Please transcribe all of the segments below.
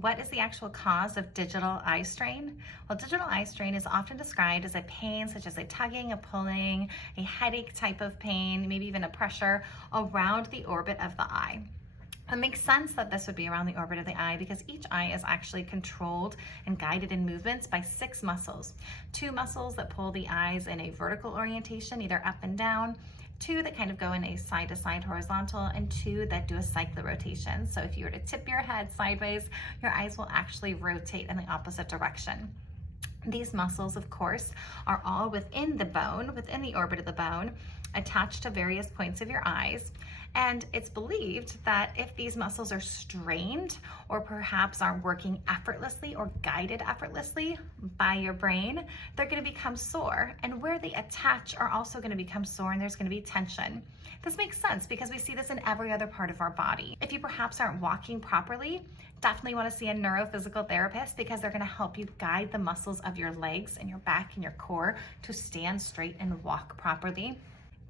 What is the actual cause of digital eye strain? Well, digital eye strain is often described as a pain such as a tugging, a pulling, a headache type of pain, maybe even a pressure around the orbit of the eye. It makes sense that this would be around the orbit of the eye because each eye is actually controlled and guided in movements by 6 muscles. 2 muscles that pull the eyes in a vertical orientation, either up and down, 2 that kind of go in a side-to-side horizontal, and 2 that do a cyclorotation. So if you were to tip your head sideways, your eyes will actually rotate in the opposite direction. These muscles, of course, are all within the bone, within the orbit of the bone, attached to various points of your eyes. And it's believed that if these muscles are strained or perhaps aren't working effortlessly or guided effortlessly by your brain, they're going to become sore. And where they attach are also going to become sore, and there's going to be tension. This makes sense because we see this in every other part of our body. If you perhaps aren't walking properly, definitely want to see a neurophysical therapist because they're going to help you guide the muscles of your legs and your back and your core to stand straight and walk properly.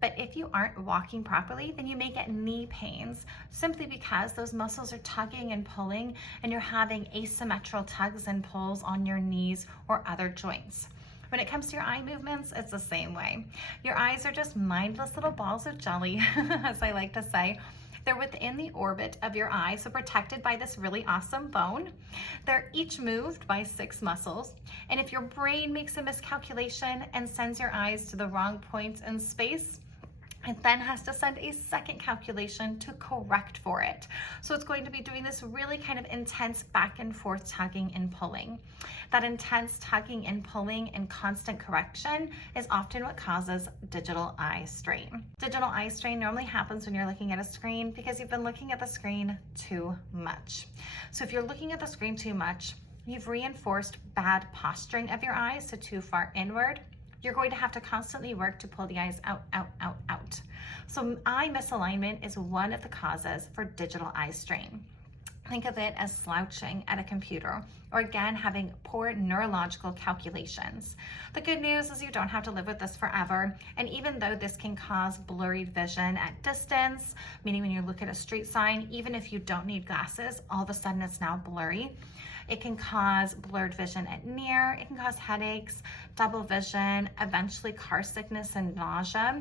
But if you aren't walking properly, then you may get knee pains simply because those muscles are tugging and pulling and you're having asymmetrical tugs and pulls on your knees or other joints. When it comes to your eye movements, it's the same way. Your eyes are just mindless little balls of jelly, as I like to say. They're within the orbit of your eye, so protected by this really awesome bone. They're each moved by 6 muscles. And if your brain makes a miscalculation and sends your eyes to the wrong point in space, it then has to send a second calculation to correct for it. So it's going to be doing this really kind of intense back and forth tugging and pulling. That intense tugging and pulling and constant correction is often what causes digital eye strain. Digital eye strain normally happens when you're looking at a screen because you've been looking at the screen too much. So if you're looking at the screen too much, you've reinforced bad posturing of your eyes, so too far inward. You're going to have to constantly work to pull the eyes out, out, out, out. So eye misalignment is one of the causes for digital eye strain. Think of it as slouching at a computer, or again, having poor neurological calculations. The good news is you don't have to live with this forever. And even though this can cause blurred vision at distance, meaning when you look at a street sign, even if you don't need glasses, all of a sudden it's now blurry. It can cause blurred vision at near, it can cause headaches, double vision, eventually car sickness and nausea.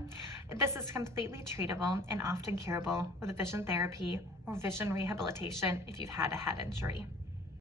This is completely treatable and often curable with vision therapy or vision rehabilitation if you've had a head injury.